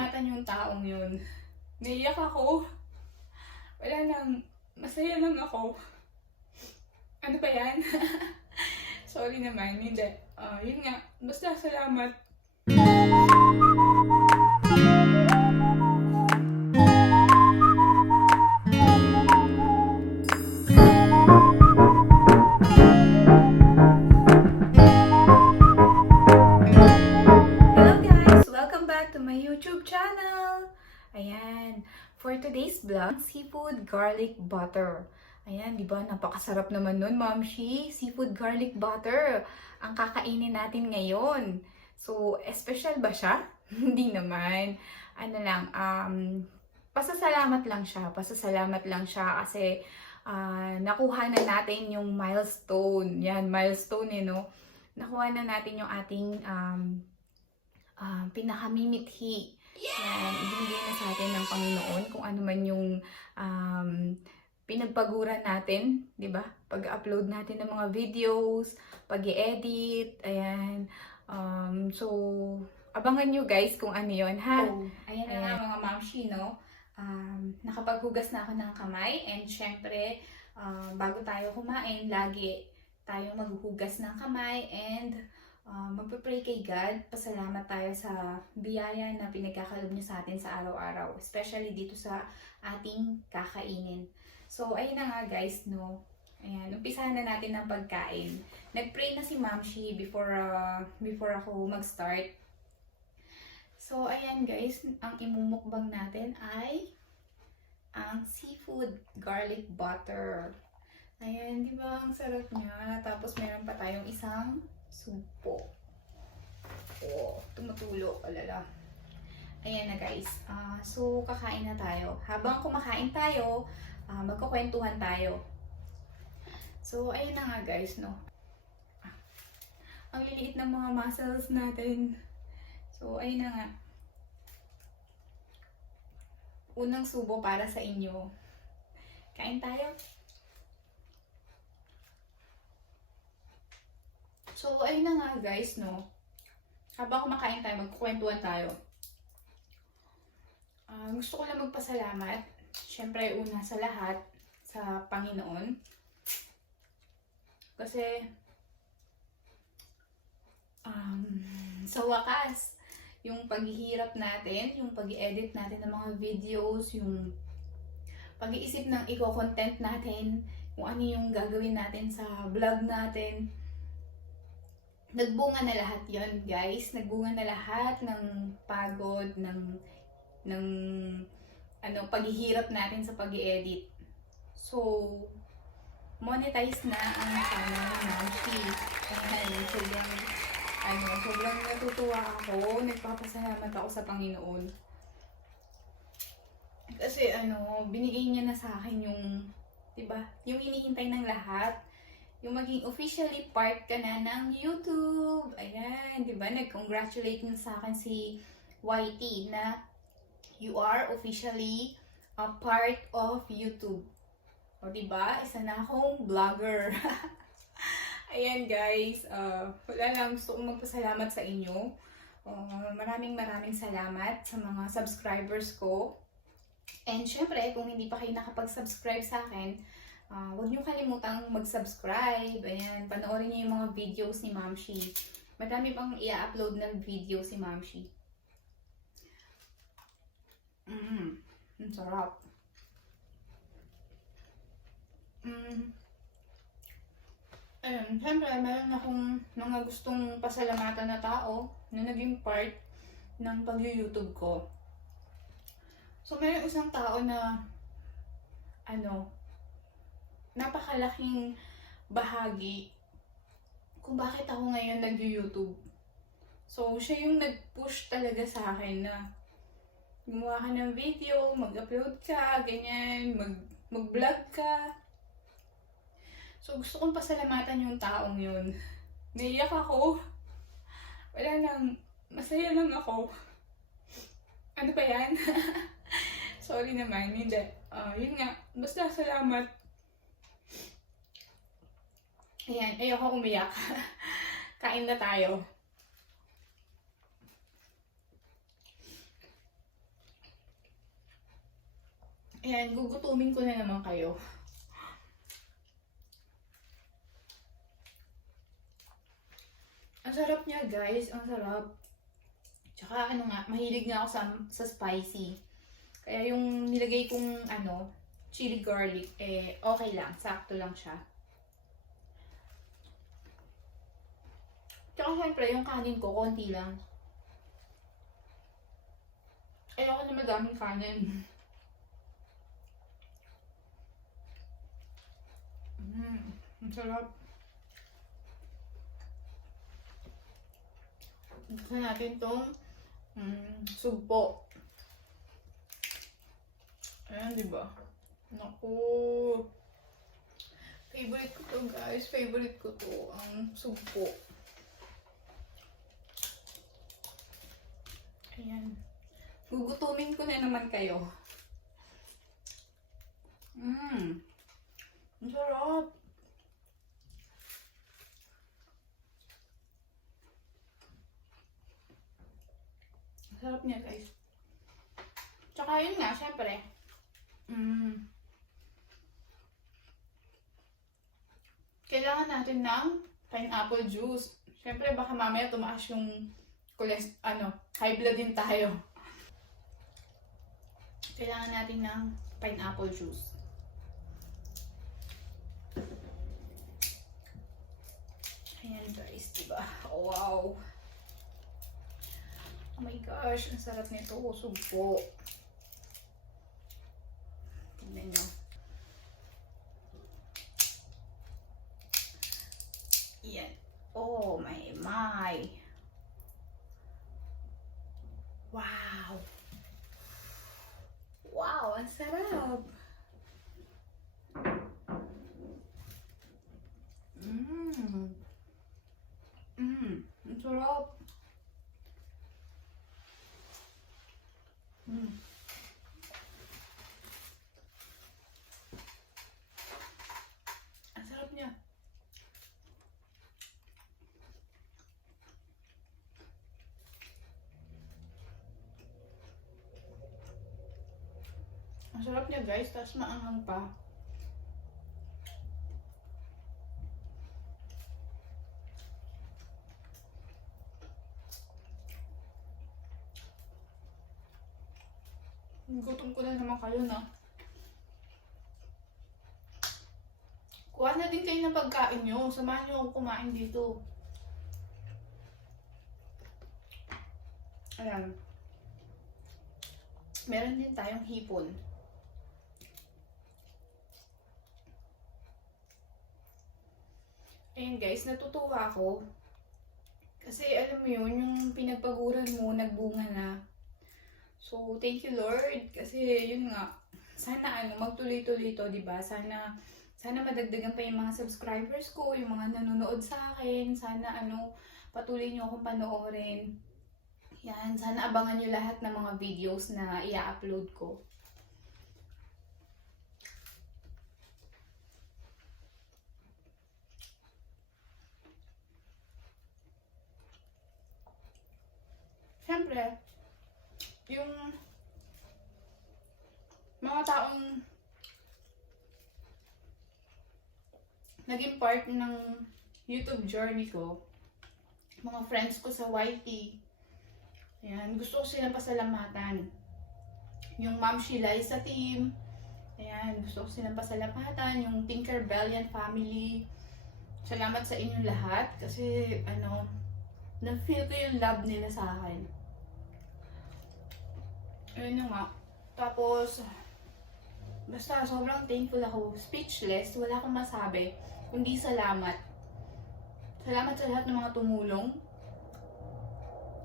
pasalamatan yung taong yun. Naiyak ako. Wala lang. Masaya lang ako. Ano ba yan? Sorry naman. Hindi. Yun nga. Basta salamat. YouTube channel. Ayan. For today's vlog, seafood garlic butter. Ayan, di ba? Napakasarap naman nun, Mamshi. Seafood garlic butter ang kakainin natin ngayon. So, special ba siya? Hindi naman. Ano lang, pasasalamat lang siya. Pasasalamat lang siya kasi nakuha na natin yung milestone. Yan, milestone no? Nakuha na natin yung ating pinakamimithi. Yan, ibinigay na sa atin ng Panginoon kung ano man yung pinagpaguran natin, di ba? Pag-upload natin ng mga videos, pag-i-edit, ayan. So, abangan nyo guys kung ano yun, ha? Ayan na nga mga mamshi, no? Nakapaghugas na ako ng kamay and syempre, bago tayo kumain, lagi tayong maghuhugas ng kamay and magpe-pray kay God. Pasalamat tayo sa biyaya na pinagkakalob niyo sa atin sa araw-araw, especially dito sa ating kakainin. So, ayun na nga guys, no? Ayan, umpisahan na natin ng pagkain. Nag-pray na si Mamshi before ako mag-start. So, ayan guys, ang imumukbang natin ay ang seafood garlic butter. Ayan, di ba? Ang sarap niya. Tapos, meron pa tayong isang sumpo. Oh, tumutulo. Alala. Ayan na guys. So, kakain na tayo. Habang kumakain tayo, magkukwentuhan tayo. So, ayun na nga guys, no? Ang liliit ng mga muscles natin. So, ayun na nga. Unang subo para sa inyo. Kain tayo. So, ayun na nga guys, no? Habang kumakain tayo, magkukwentuhan tayo. Gusto ko lang magpasalamat. Siyempre, una sa lahat, sa Panginoon. Kasi, sa wakas, yung paghihirap natin, yung pag-edit natin ng mga videos, yung pag-iisip ng i-content natin, kung ano yung gagawin natin sa vlog natin, nagbunga na lahat yon guys. Nagbunga na lahat ng pagod, ng paghihirap natin sa pag-i-edit. So, monetized na ang channel ni Mamshi. Ayan, sobrang natutuwa ako. Nagpapasalamat ako sa Panginoon. Kasi binigay niya na sa akin yung, diba, yung hinihintay ng lahat. Yung maging officially part ka na ng YouTube. Ayan, di ba? Nag-congratulate na sa akin si YT na you are officially a part of YouTube. O di ba? Isa na akong vlogger. Ayan guys, wala lang, gusto kong magpasalamat sa inyo. Maraming salamat sa mga subscribers ko. And syempre, kung hindi pa kayo nakapag-subscribe sa akin, huwag niyo kalimutang mag-subscribe. Ayan, panoorin niyo yung mga videos ni Mamshi. Madami pang i-upload ng video si Mamshi. Ang sarap. Ayun, siyempre, meron akong mga gustong pasalamatan na tao na naging part ng pag-YouTube ko. So, meron isang tao na napakalaking bahagi kung bakit ako ngayon nag-YouTube. So, siya yung nag-push talaga sa akin na gumawa ka ng video, mag-upload ka, ganyan, mag-vlog ka. So, gusto kong pasalamatan yung taong yun. Naiyak ako. Wala lang, masaya lang ako. Ano ba yan? Sorry naman, hindi. Yun nga, basta salamat. Ayan, ayoko umiyak. Kain na tayo. Ayan, gugutumin ko na naman kayo. Ang sarap niya guys, ang sarap. Tsaka ano nga, mahilig nga ako sa spicy. Kaya yung nilagay kong chili garlic, okay lang, sakto lang siya. Tsaka syempre, yung kanin ko, konti lang. Ayoko na madaming kanin. Ang sarap. Buksan natin tong sugpo. Ayan, diba? Naku. Favorite ko to guys. Favorite ko to. Ang sugpo. Ayan. Gugutumin ko na naman kayo. Ang sarap. Ang sarap niya guys. Tsaka yun nga, syempre. Kailangan natin ng pineapple juice. Syempre baka mamaya tumaas yung high blood din tayo. Kailangan natin ng pineapple juice. Ayan guys, diba? Oh, wow! Oh my gosh, ang sarap nito. Sugpo. Tignan nyo. Yan. Oh my. Wow! Wow, ang sarap! Ang sarap! Ang sarap niya. Ang sarap niya guys, tapos maanghang pa. Gutom ko na naman kayo na. Kuha na din kayo ng pagkain nyo. Samahan nyo ako kumain dito. Ayan. Meron din tayong hipon. Ayan guys, natutuwa ako. Kasi alam mo yun, yung pinagpaguran mo, nagbunga na. So, thank you Lord. Kasi yun nga, sana magtuloy-tuloy ito, diba? Sana madagdagan pa yung mga subscribers ko, yung mga nanonood sa akin. Sana patuloy nyo akong panoorin. Yan, sana abangan nyo lahat ng mga videos na i-upload ko. Siyempre, yung mga taong naging part ng YouTube journey ko, mga friends ko sa YT, ayan, gusto ko silang pasalamatan. Yung Ma'am Sheila sa team, ayan, gusto ko silang pasalamatan. Yung Tinkerbellian family, salamat sa inyong lahat kasi na-feel ko yung love nila sa akin. Ayun nga. Tapos, basta sobrang thankful ako. Speechless. Wala akong masabi. Kundi salamat. Salamat sa lahat ng mga tumulong.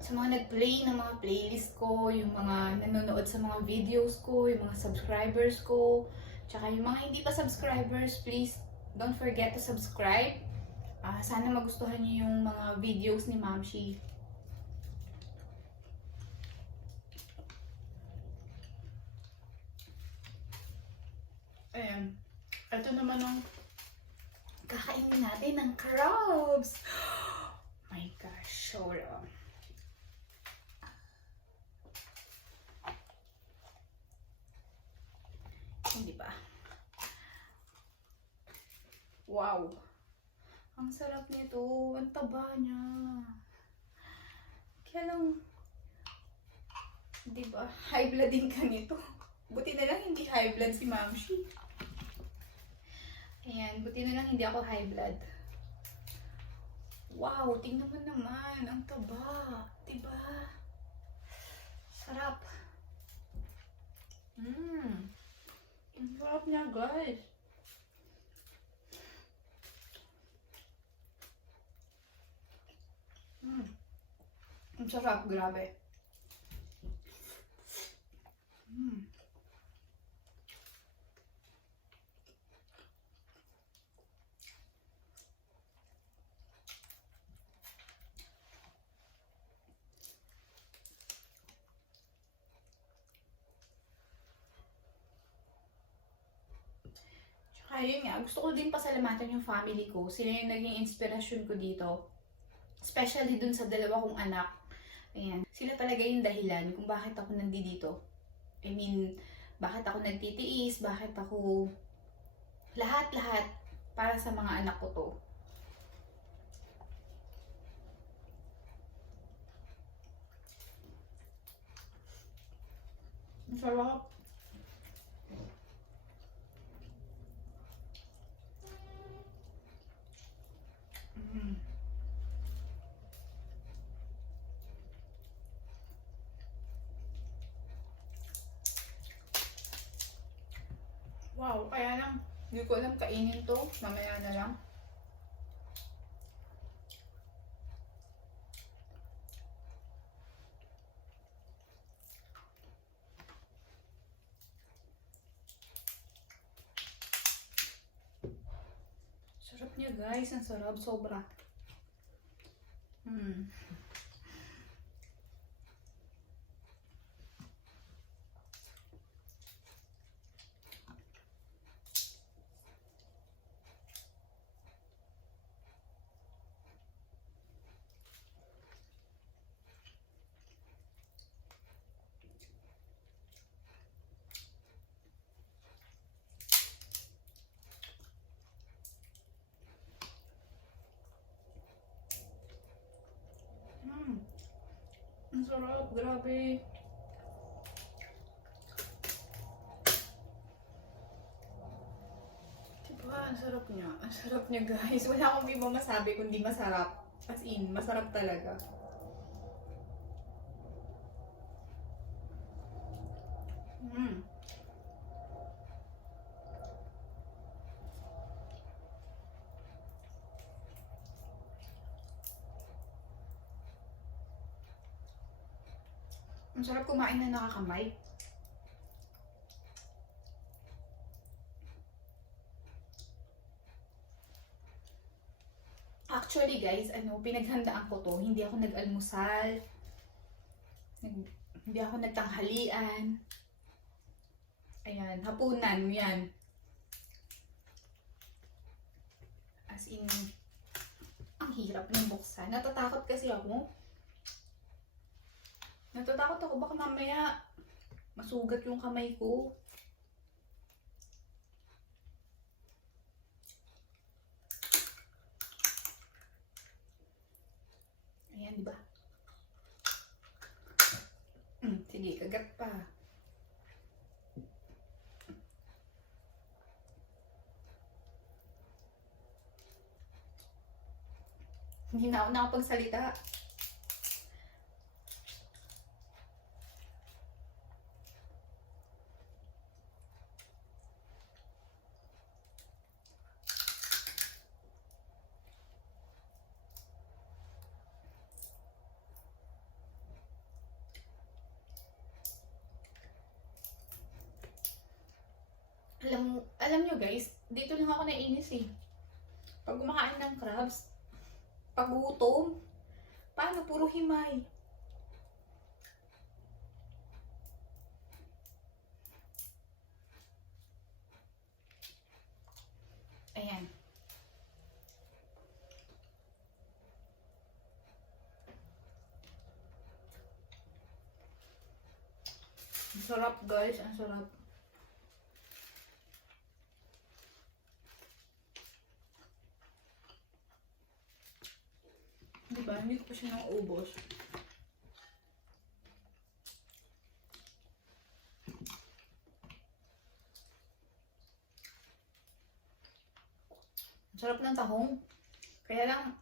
Sa mga nag-play ng mga playlist ko. Yung mga nanonood sa mga videos ko. Yung mga subscribers ko. Tsaka yung mga hindi pa subscribers, please don't forget to subscribe. Sana magustuhan niyo yung mga videos ni Ma'am Shi. Ayan. Ito naman ang kakainin natin ng crabs. Oh my gosh, so long. ba? Wow! Ang sarap nito. Ang taba niya. Kaya lang, di ba? High blood din ka nito. Buti na lang hindi high blood si Mamshi. Ayan, buti na lang hindi ako high blood. Wow, tingnan mo naman. Ang taba. Diba? Sarap. Ang sarap niya, guys. Ang sarap, grabe. Tsaka yun nga, gusto ko din pasalamatan yung family ko. Sila yung naging inspirasyon ko dito. Especially dun sa dalawa kong anak. Ayan. Sila talaga yung dahilan kung bakit ako nandito. I mean, bakit ako nagtitiis, bakit ako lahat-lahat para sa mga anak ko to. Ang sarap. Wow, kaya lang, hindi ko alam kainin to. Mamaya na lang. Sarap niya, guys. Ang sarap. Sobra. Ang sarap, grabe. Diba, ang sarap niya. Ang sarap niya, guys. Wala akong ibang masabi kundi masarap. As in, masarap talaga. Ang sarap kumain na nakakamay. Actually guys, pinaghandaan ko to. Hindi ako nag-almusal. Hindi ako nagtanghalian. Ayan, hapunan, yan. As in, ang hirap ng buksan. Natatakot kasi ako. Natatakot ako, baka mamaya masugat yung kamay ko. Ayan, diba? Sige, kagat pa. Hindi na ako nakapagsalita. Alam nyo guys, dito lang ako nainis eh. Pag kumakain ng crabs, pag gutom, paano puro himay? Ayan. Ang sarap guys, ang sarap. pa siya ng ubos. Sarap ng tahong. Kaya lang,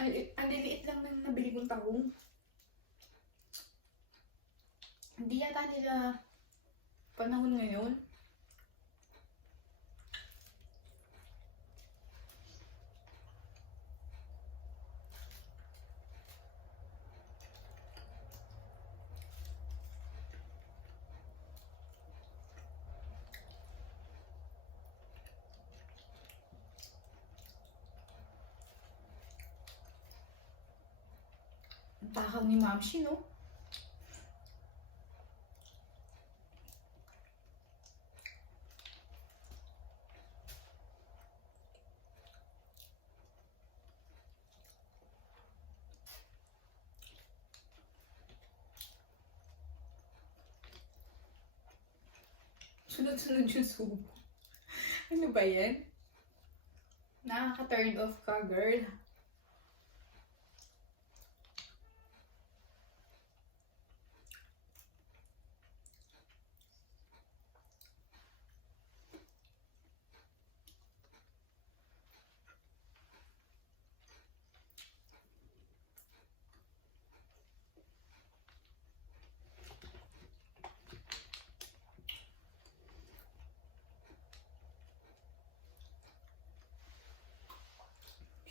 ang liliit lang ng nabili kong tahong. Hindi yata nila panahon ngayon. Ang takaw ni Mamshi, no? Sunod-sunod yung subo. Ano ba yan? Nakaka-turn off ka, girl.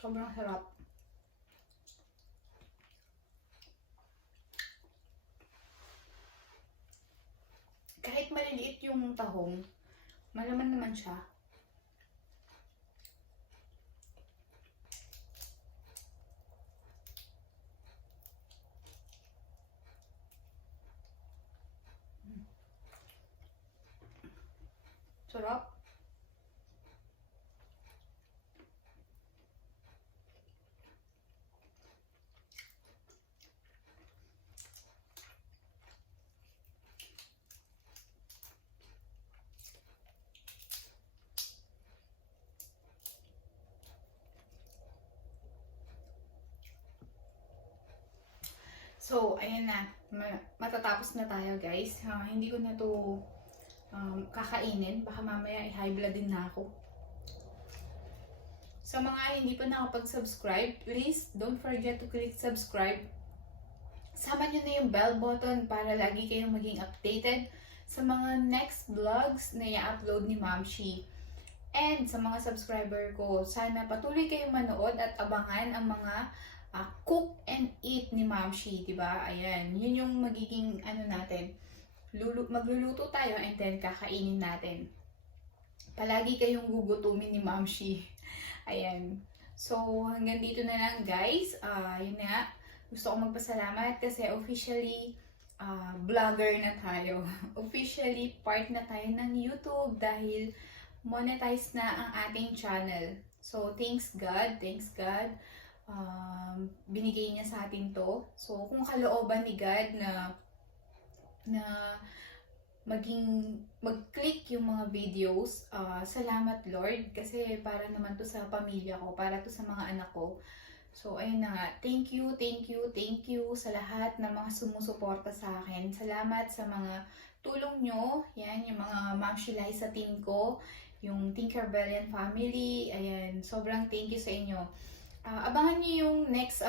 Sobrang sarap. Kahit maliliit yung tahong, malaman naman siya. Sarap. So, ayan na. Matatapos na tayo, guys. Hindi ko na to kakainin. Baka mamaya i-high blood din na ako. Sa mga hindi pa nakapag-subscribe, please don't forget to click subscribe. Sama nyo na yung bell button para lagi kayong maging updated sa mga next vlogs na i-upload ni Mamshi. And sa mga subscriber ko, sana patuloy kayong manood at abangan ang mga cook and eat ni Mamshi, diba? Ayan, yun yung magiging ano natin. Magluluto tayo and then kakainin natin. Palagi kayong gugutumin ni Mamshi. Ayan. So, hanggang dito na lang, guys. Yun nga. Gusto ko magpasalamat kasi officially vlogger na tayo. Officially part na tayo ng YouTube dahil monetized na ang ating channel. So, thanks God. Thanks God. Binigay niya sa atin to. So, kung kalooban ni God na mag-click yung mga videos, salamat Lord, kasi para naman to sa pamilya ko, para to sa mga anak ko. So, ayun na nga. Thank you sa lahat ng mga sumusuporta sa akin. Salamat sa mga tulong nyo. Yan, yung mga Mamshi sa team ko, yung Tinkerbellian family. Ayan, sobrang thank you sa inyo. Abangan niyo yung next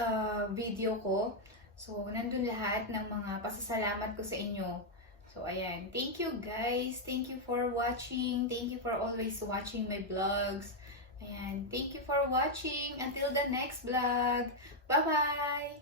video ko. So, nandun lahat ng mga pasasalamat ko sa inyo. So, ayan. Thank you guys. Thank you for watching. Thank you for always watching my vlogs. Ayan. Thank you for watching. Until the next vlog. Bye-bye!